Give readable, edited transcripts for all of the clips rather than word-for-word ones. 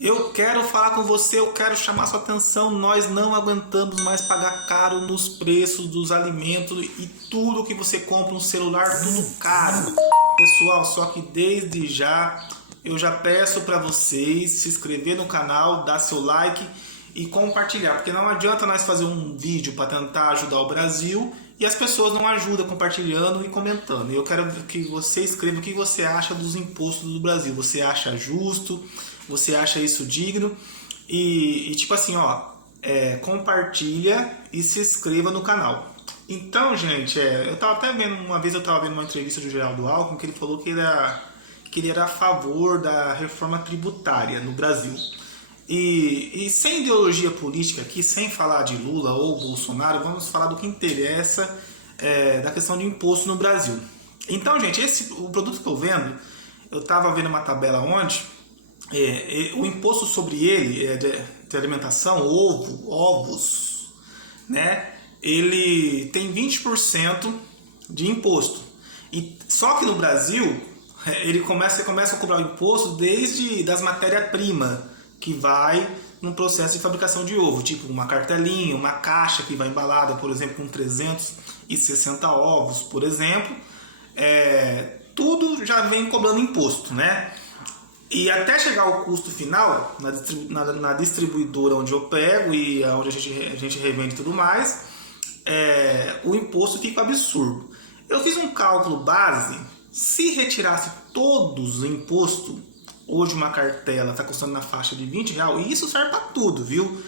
Eu quero falar com você, eu quero chamar sua atenção. Nós não aguentamos mais pagar caro nos preços dos alimentos e tudo que você compra no celular, tudo caro. Pessoal, só que desde já eu já peço para vocês se inscrever no canal, dar seu like e compartilhar, porque não adianta nós fazer um vídeo para tentar ajudar o Brasil e as pessoas não ajudam compartilhando e comentando. Eu quero que você escreva o que você acha dos impostos do Brasil. Você acha justo? Você acha isso digno? E tipo assim, ó, compartilha e se inscreva no canal. Então, gente, eu tava até vendo, uma vez eu tava vendo uma entrevista do Geraldo Alckmin que ele falou que ele era a favor da reforma tributária no Brasil. E sem ideologia política aqui, sem falar de Lula ou Bolsonaro, vamos falar do que interessa da questão de imposto no Brasil. Então, gente, o produto que eu vendo, eu estava vendo uma tabela onde o imposto sobre ele, de alimentação, ovos, né? Ele tem 20% de imposto. Só que no Brasil, ele começa a cobrar o imposto desde das matérias-primas, que vai no processo de fabricação de ovo, tipo uma cartelinha, uma caixa que vai embalada, por exemplo, com 360 ovos, por exemplo, tudo já vem cobrando imposto, né? E até chegar ao custo final, na distribuidora onde eu pego e onde a gente revende e tudo mais, o imposto fica absurdo. Eu fiz um cálculo base, se retirasse todos os impostos, hoje uma cartela está custando na faixa de R$20, e isso serve para tudo, viu?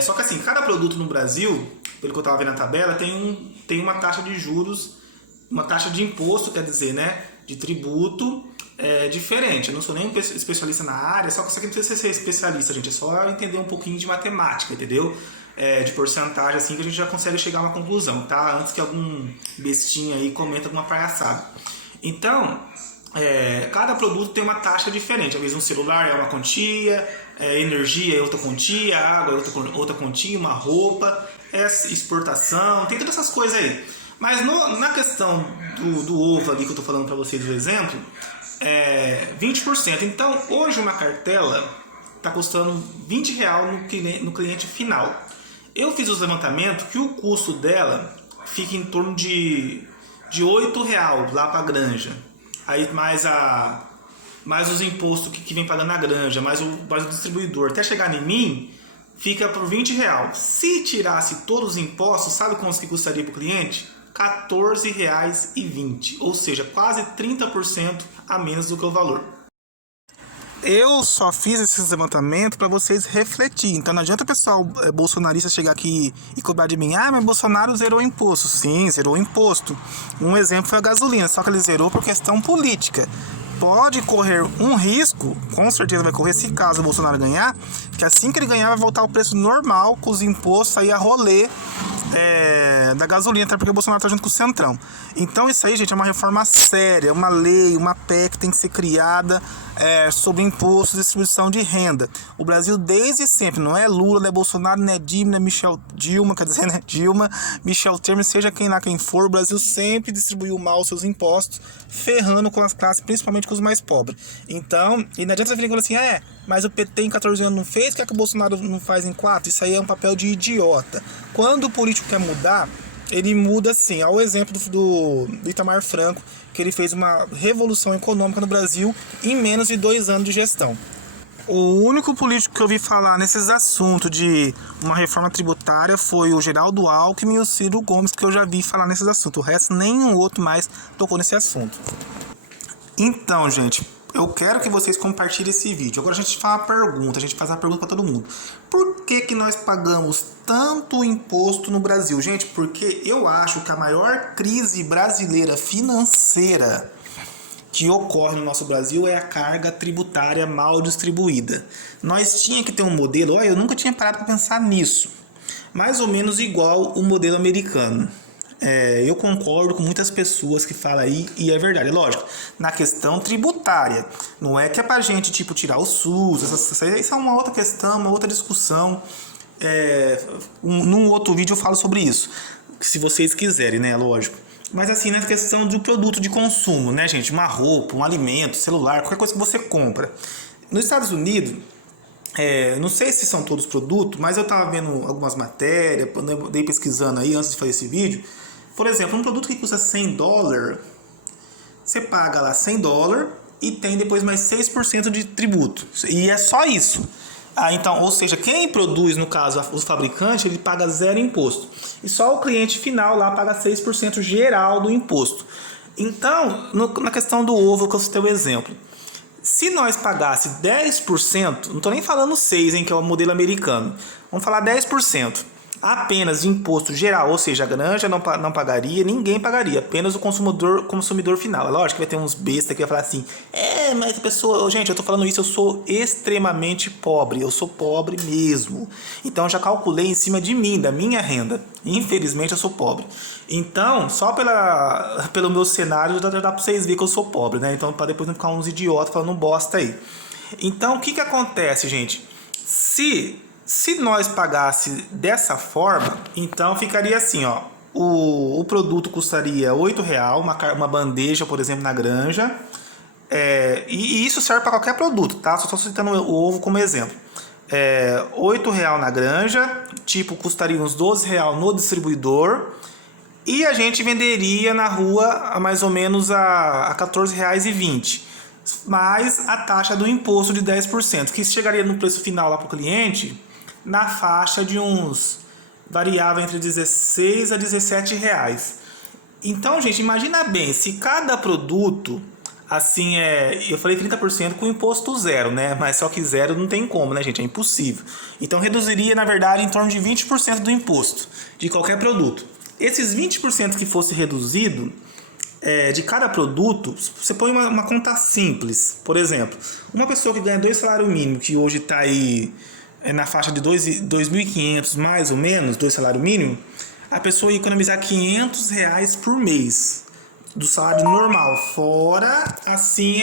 Só que assim, cada produto no Brasil, pelo que eu estava vendo na tabela, tem uma taxa de juros, uma taxa de imposto, quer dizer, né, de tributo diferente. Eu não sou nem um especialista na área, só que isso aqui não precisa ser especialista, gente, é só entender um pouquinho de matemática, entendeu? De porcentagem, assim, que a gente já consegue chegar a uma conclusão, tá? Antes que algum bestinha aí cometa alguma palhaçada. Então, cada produto tem uma taxa diferente. Às vezes um celular é uma quantia, energia é outra quantia, água é outra quantia, uma roupa, exportação, tem todas essas coisas aí. Mas na questão do ovo ali que eu estou falando para vocês do exemplo, 20%. Então hoje uma cartela está custando R$20 no cliente final. Eu fiz os levantamentos que o custo dela fica em torno de R$8 lá para a granja. Aí mais os impostos que vem pagando na granja, mais o distribuidor, até chegar em mim, fica por R$20. Se tirasse todos os impostos, sabe quanto que custaria para o cliente? R$14,20, ou seja, quase 30% a menos do que o valor. Eu só fiz esses levantamentos para vocês refletirem. Então não adianta o pessoal bolsonarista chegar aqui e cobrar de mim: mas Bolsonaro zerou o imposto. Sim, zerou o imposto. Um exemplo foi a gasolina, só que ele zerou por questão política. Pode correr um risco, com certeza vai correr, se caso o Bolsonaro ganhar, que assim que ele ganhar vai voltar ao preço normal, com os impostos aí a rolê da gasolina, até porque o Bolsonaro está junto com o Centrão. Então isso aí, gente, é uma reforma séria, uma lei, uma PEC que tem que ser criada sobre imposto e distribuição de renda. O Brasil desde sempre, não é Lula, não é Bolsonaro, não é Dilma, quer dizer, né? Dilma, Michel Temer, seja quem for, o Brasil sempre distribuiu mal os seus impostos, ferrando com as classes, principalmente com os mais pobres. Então, e não adianta você vir falando assim: mas o PT em 14 anos não fez, por que o Bolsonaro não faz em 4? Isso aí é um papel de idiota. Quando o político quer mudar, ele muda sim. Ao exemplo do Itamar Franco, que ele fez uma revolução econômica no Brasil em menos de 2 anos de gestão. O único político que eu vi falar nesses assuntos de uma reforma tributária foi o Geraldo Alckmin e o Ciro Gomes, que eu já vi falar nesses assuntos. O resto, nenhum outro mais tocou nesse assunto. Então, gente, eu quero que vocês compartilhem esse vídeo. Agora a gente faz uma pergunta para todo mundo. Por que nós pagamos tanto imposto no Brasil? Gente, porque eu acho que a maior crise brasileira financeira que ocorre no nosso Brasil é a carga tributária mal distribuída. Nós tínhamos que ter um modelo, eu nunca tinha parado para pensar nisso, mais ou menos igual o modelo americano. Eu concordo com muitas pessoas que falam aí, e é verdade, é lógico, na questão tributária. Não é que é pra gente, tipo, tirar o SUS, isso é uma outra questão, uma outra discussão. Num outro vídeo eu falo sobre isso, se vocês quiserem, né, lógico. Mas assim, na questão do produto de consumo, né, gente, uma roupa, um alimento, celular, qualquer coisa que você compra. Nos Estados Unidos, Não sei se são todos produtos, mas eu estava vendo algumas matérias, dei pesquisando aí antes de fazer esse vídeo. Por exemplo, um produto que custa $100, você paga lá $100 e tem depois mais 6% de tributo. E é só isso. Então, ou seja, quem produz, no caso, o fabricante, ele paga zero imposto. E só o cliente final lá paga 6% geral do imposto. Então, na questão do ovo, que eu citei o exemplo. Se nós pagasse 10%, não estou nem falando 6%, hein, que é o modelo americano. Vamos falar 10%. Apenas de imposto geral, ou seja, a granja não pagaria, ninguém pagaria, apenas o consumidor final. É lógico que vai ter uns bestas que vai falar assim: mas a pessoa, gente, eu tô falando isso, eu sou extremamente pobre, eu sou pobre mesmo. Então eu já calculei em cima de mim, da minha renda. Infelizmente eu sou pobre. Então, só pelo meu cenário, dá pra vocês verem que eu sou pobre, né? Então, para depois não ficar uns idiotas falando bosta aí. Então, o que acontece, gente? Se nós pagasse dessa forma, então ficaria assim, ó. O produto custaria R$8, uma bandeja, por exemplo, na granja. E isso serve para qualquer produto, tá? Só estou citando o ovo como exemplo. R$8 na granja, tipo, custaria uns R$12 no distribuidor. E a gente venderia na rua a mais ou menos a R$14,20. Mais a taxa do imposto de 10%, que chegaria no preço final lá para o cliente na faixa de variava entre 16 a 17 reais. Então, gente, imagina bem, se cada produto, assim, eu falei 30% com imposto zero, né? Mas só que zero não tem como, né, gente? É impossível. Então, reduziria, na verdade, em torno de 20% do imposto de qualquer produto. Esses 20% que fosse reduzido de cada produto, você põe uma conta simples. Por exemplo, uma pessoa que ganha 2 salários mínimos, que hoje está aí na faixa de 2.500 mais ou menos, 2 salários mínimos, a pessoa ia economizar R$500 por mês do salário normal, fora assim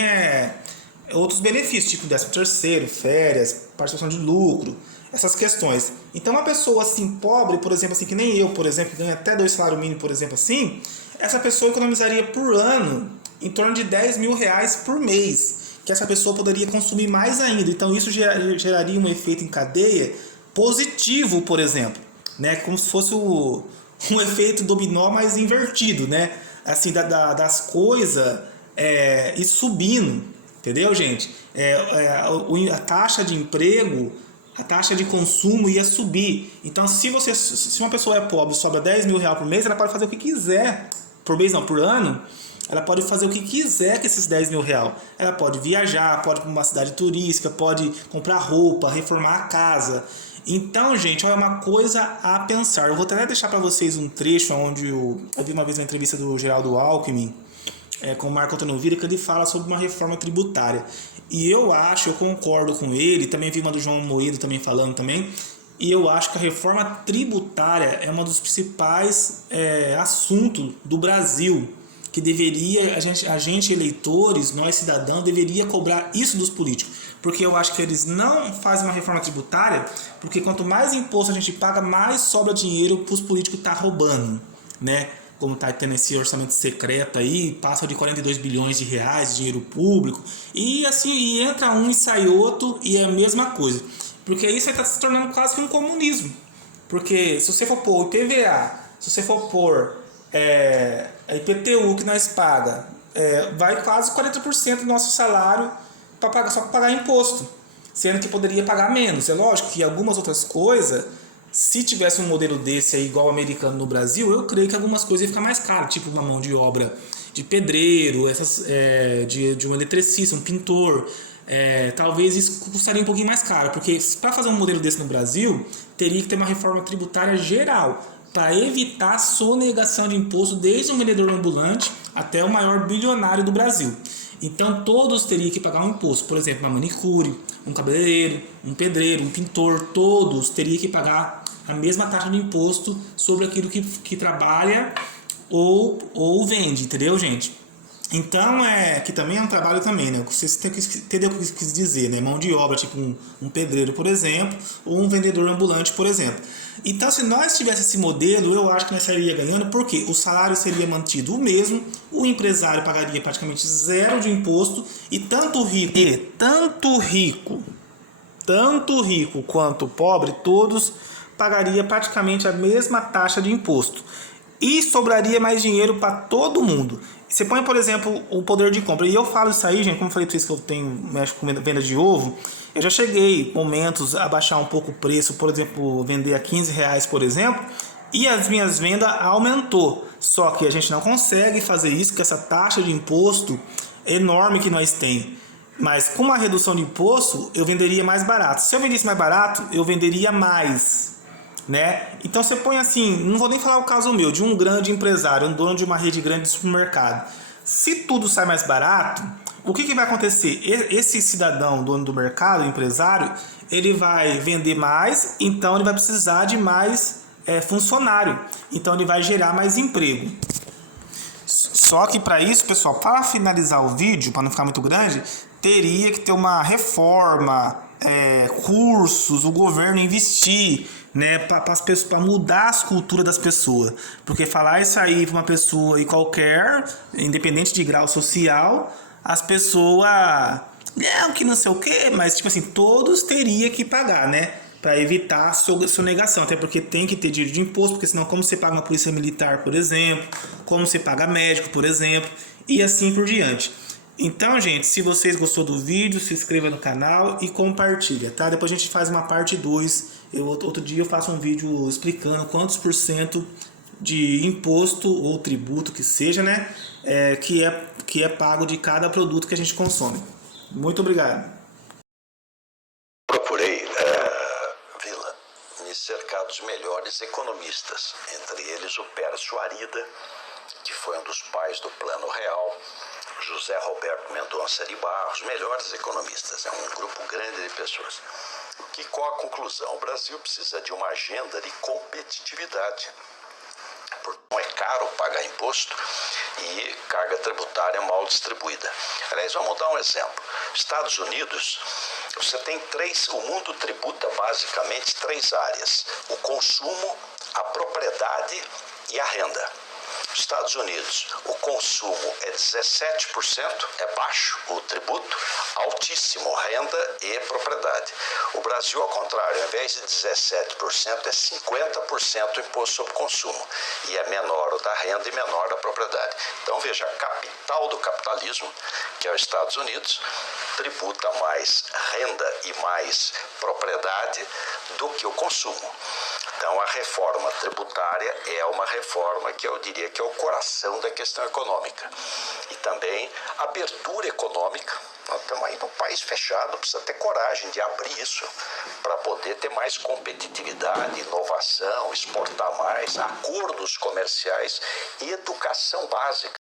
outros benefícios, tipo 13º, férias, participação de lucro, essas questões. Então uma pessoa assim pobre, por exemplo, assim que nem eu, por exemplo, que ganha até 2 salários mínimos, por exemplo, assim, essa pessoa economizaria por ano em torno de R$10.000 por mês, que essa pessoa poderia consumir mais ainda. Então isso geraria um efeito em cadeia positivo, por exemplo, né? Como se fosse um efeito dominó mais invertido, né? Assim, das coisas e subindo, entendeu, gente? A taxa de emprego, a taxa de consumo ia subir. Então, se uma pessoa é pobre e sobra R$10.000 por mês, ela pode fazer o que quiser, por mês não, por ano. Ela pode fazer o que quiser com esses R$10.000. Ela pode viajar, pode ir para uma cidade turística, pode comprar roupa, reformar a casa. Então, gente, é uma coisa a pensar. Eu vou até deixar para vocês um trecho onde eu vi uma vez uma entrevista do Geraldo Alckmin com o Marco Antônio Vieira, que ele fala sobre uma reforma tributária. E eu concordo com ele, também vi uma do João Moedo também falando também, e eu acho que a reforma tributária é um dos principais assuntos do Brasil, que deveria, a gente eleitores, nós cidadãos, deveria cobrar isso dos políticos. Porque eu acho que eles não fazem uma reforma tributária, porque quanto mais imposto a gente paga, mais sobra dinheiro para os políticos estar roubando, né? Como está tendo esse orçamento secreto aí, passa de 42 bilhões de reais de dinheiro público, e assim, entra um e sai outro, e é a mesma coisa. Porque isso está se tornando quase que um comunismo. Porque se você for pôr o IPVA, se você for pôr a IPTU que nós paga, vai quase 40% do nosso salário só para pagar imposto, sendo que poderia pagar menos. É lógico que algumas outras coisas, se tivesse um modelo desse aí, igual o americano no Brasil, eu creio que algumas coisas iam ficar mais caras, tipo uma mão de obra de pedreiro, de um eletricista, um pintor. Talvez isso custaria um pouquinho mais caro, porque para fazer um modelo desse no Brasil, teria que ter uma reforma tributária geral, para evitar a sonegação de imposto desde um vendedor ambulante até o maior bilionário do Brasil. Então todos teriam que pagar um imposto. Por exemplo, uma manicure, um cabeleireiro, um pedreiro, um pintor, todos teriam que pagar a mesma taxa de imposto sobre aquilo que trabalha ou vende, entendeu, gente? Então, que também é um trabalho também, né? Vocês têm que entender o que eu quis dizer, né? Mão de obra, tipo um pedreiro, por exemplo, ou um vendedor ambulante, por exemplo. Então, se nós tivéssemos esse modelo, eu acho que nós sairia ganhando, porque o salário seria mantido o mesmo, o empresário pagaria praticamente zero de imposto, e tanto rico tanto o rico quanto o pobre, todos pagaria praticamente a mesma taxa de imposto. E sobraria mais dinheiro para todo mundo. Você põe, por exemplo, o poder de compra. E eu falo isso aí, gente, como eu falei para vocês que eu tenho mexo com venda de ovo, eu já cheguei momentos a baixar um pouco o preço, por exemplo, vender a R$ 15, por exemplo, e as minhas vendas aumentou. Só que a gente não consegue fazer isso com essa taxa de imposto enorme que nós tem. Mas com uma redução de imposto, eu venderia mais barato. Se eu vendesse mais barato, eu venderia mais, né? Então você põe assim, não vou nem falar o caso meu, de um grande empresário, um dono de uma rede grande de supermercado. Se tudo sai mais barato, o que vai acontecer? Esse cidadão, dono do mercado, empresário, ele vai vender mais, então ele vai precisar de mais funcionário. Então ele vai gerar mais emprego. Só que para isso, pessoal, para finalizar o vídeo, para não ficar muito grande, teria que ter uma reforma, cursos, o governo investir, né, para mudar as culturas das pessoas. Porque falar isso aí para uma pessoa e qualquer, independente de grau social, as pessoas, não, que não sei o que, mas tipo assim, todos teriam que pagar, né? Para evitar a sonegação, até porque tem que ter direito de imposto, porque senão como você paga uma polícia militar, por exemplo, como você paga médico, por exemplo, e assim por diante. Então, gente, se vocês gostou do vídeo, se inscreva no canal e compartilha, tá? Depois a gente faz uma parte 2. Outro dia eu faço um vídeo explicando quantos por cento de imposto ou tributo que seja, né? Que é pago de cada produto que a gente consome. Muito obrigado. Procurei, Vila, me cercar dos melhores economistas, entre eles o Pércio Arida, que foi um dos pais do Plano Real, José Roberto Mendonça de Barros, melhores economistas, é um grupo grande de pessoas. Qual a conclusão? O Brasil precisa de uma agenda de competitividade, porque não é caro pagar imposto e carga tributária mal distribuída. Aliás, vamos dar um exemplo. Estados Unidos, você tem o mundo tributa basicamente 3 áreas: o consumo, a propriedade e a renda. Estados Unidos, o consumo é 17%, é baixo o tributo, altíssimo renda e propriedade. O Brasil, ao contrário, ao invés de 17%, é 50% imposto sobre consumo, e é menor o da renda e menor da propriedade. Então veja, a capital do capitalismo, que é os Estados Unidos, tributa mais renda e mais propriedade do que o consumo. Então a reforma tributária é uma reforma que eu diria que é o coração da questão econômica. E também abertura econômica. Nós estamos aí num país fechado, precisa ter coragem de abrir isso para poder ter mais competitividade, inovação, exportar mais, acordos comerciais e educação básica.